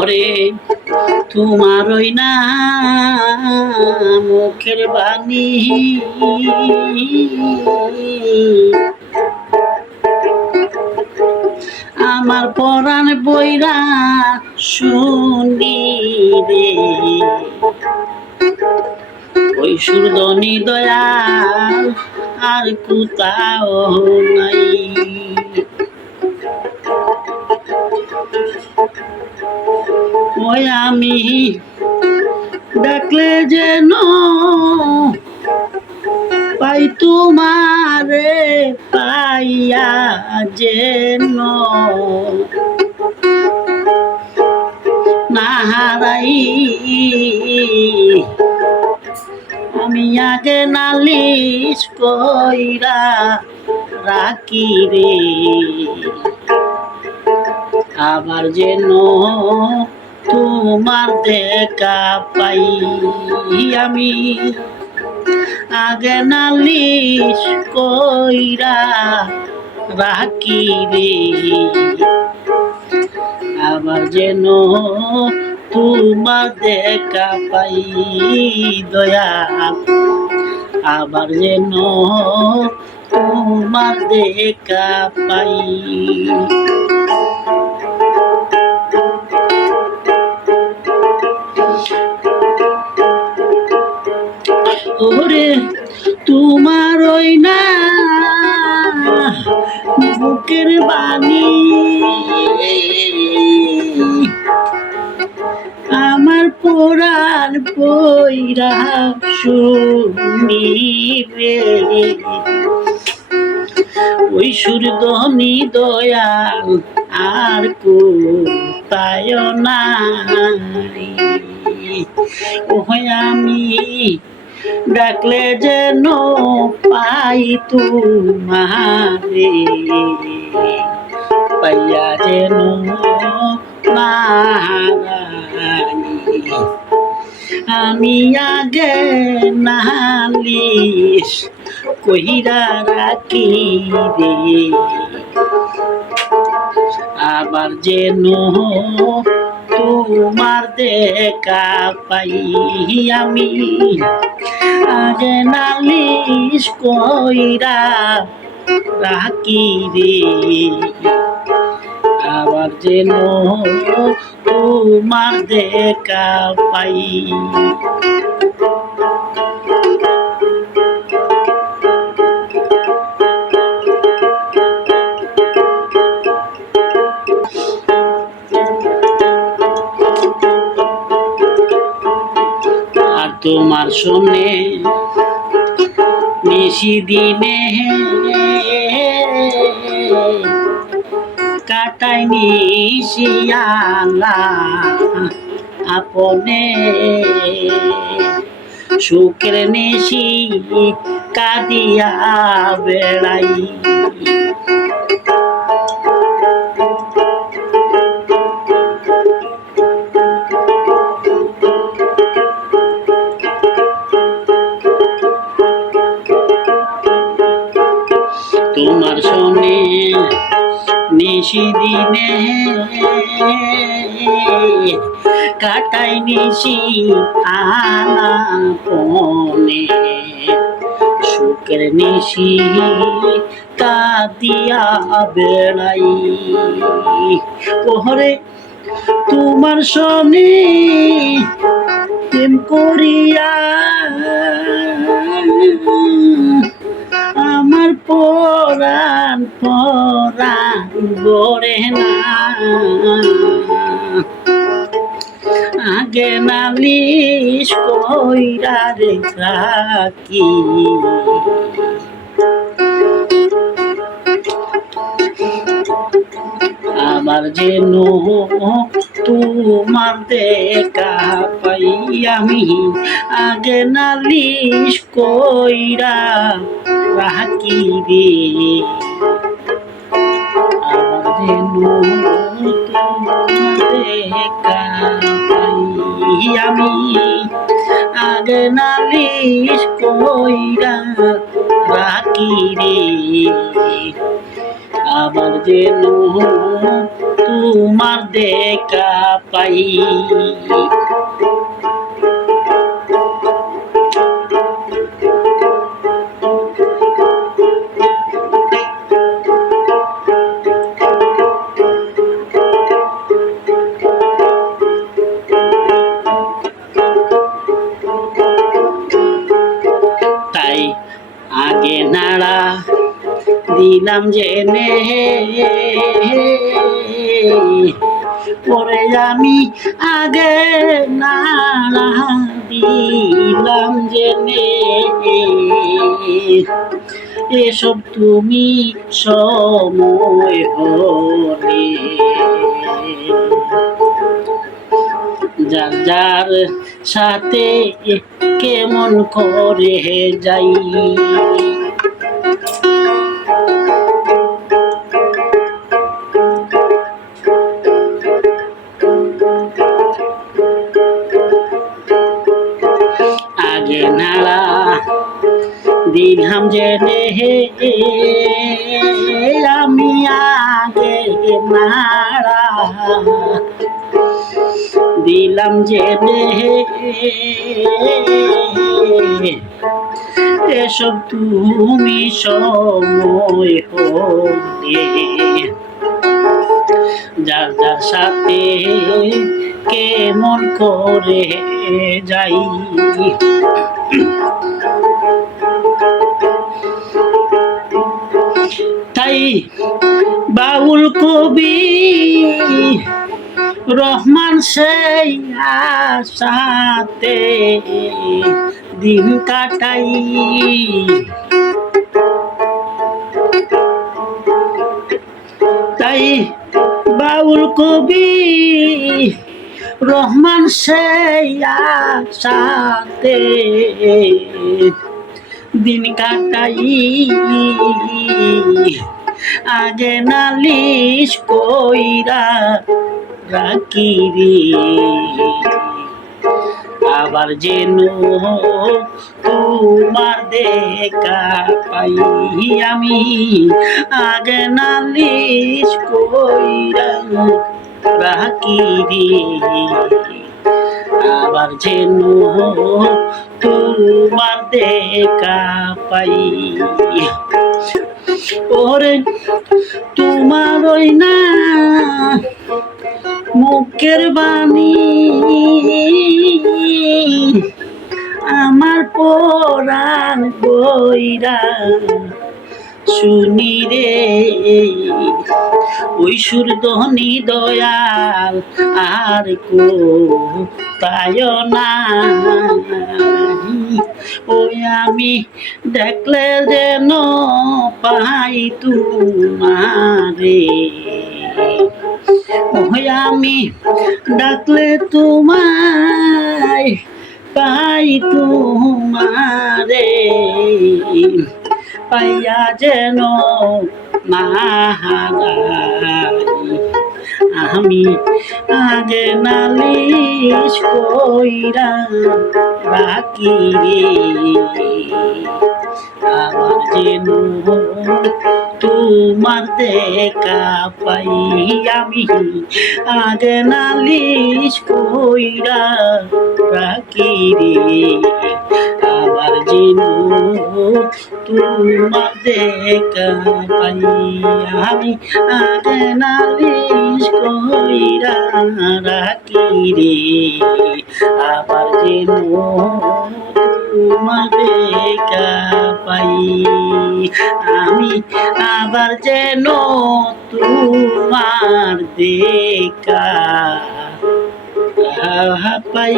ওরে তোমার ওই না মুখের বাণী। আমার পরাণ বইরা শুনি রে ওই সুরদনি দয়াল আর কোথাও নাই। ওই আমি ডাকলে যেন পাই তোমারে, পাইয়া যেন। না হারাই আমি আগে নালিশ কইরা রাখি রে। আবার যেন তোমার দেখা পাই আমি। আগে নালিশ কইরা রাখি রে আবার যেন তোমার দেখা পাই দয়া। আবার যেন তোমার দেখা পাই। ওরে তোমার ওই না বুকের বাণী। আমার পোড়ার বইরা শুনি রে। ওই সুরদনি দয়াল আর কোথায় নাই। ওই আমি ডাকলে যেন পাই তোমারে। পাইয়া যেন আমি আগে নালিশ কহিরা রাখি রে। আবার যেন তোমার দেখা পাই আমি। আগে নালিশ কইরা রাখি রে। আবার যেন তোমার দেখা পাই। তোমার শুনে নিশি দিনে কাটাই নিশিয়ালা আপনে। সুখের নিশি কাদিয়া বেড়াই। নিশি দিনে কাটাই নিশি আলাপনে সুখের নিশি কাদিয়া বেড়াই। ওহরে তোমার শোনে প্রেম করিয়া গড়ে না। আগে নালিশ কইরা রে রাখি আবার যেন তোমার দেখা পাই আমি আগে নালিশ কইরা রাখি রে পাই আমি আগে নালিশ কইরা রাখি রে। আবার যেন তোমার দেখা পাই। দিলাম যে জেনে। পরে আমি আগে নাড়া দিলাম জেনে। এসব তুমি সময় হলে। যার যার সাথে কেমন করে যাই। আগে নাড়া দিলাম যে হে আমি আগে নাড়া দিলাম যে এসব তুমি সময় হলে। যার যার সাথে কেমন করে যাই? তাই বাউল কবি রহমান সেই আশাতে দিন কাটাই। তাই বাউল কবি রহমান সেই আশাতে। দিন কাটাই আগে নালিশ কইরা রাখি আবার যেন তোমার দেখা পাই আমি। আগে নালিশ কইরা রাখি আবার যেন তোমার দেখা পাই ওরে তোমার ওই না মুখের বাণী। আমার পরাণ বইরা শুনি রে, ওই সুরধনি দয়াল আর কো তায় না? ওই আমি দেখলে যেন পাই তোমারে। ওই আমি ডাকলে তোমায়, পাই তোমারে। পাইয়া যেন আমি আগে নালিশ কইরা রাখি রে। আবার যেন তোমার দেখা পাই আমি। আগে নালিশ কইরা রাখি রে। আবার যেন তোমার দেখা পাই আমি। আগে নালিশ কইরা রাখি রে। আবার যেন তোমার পাই। আমি আবার যেন তোমার দেখা পাই।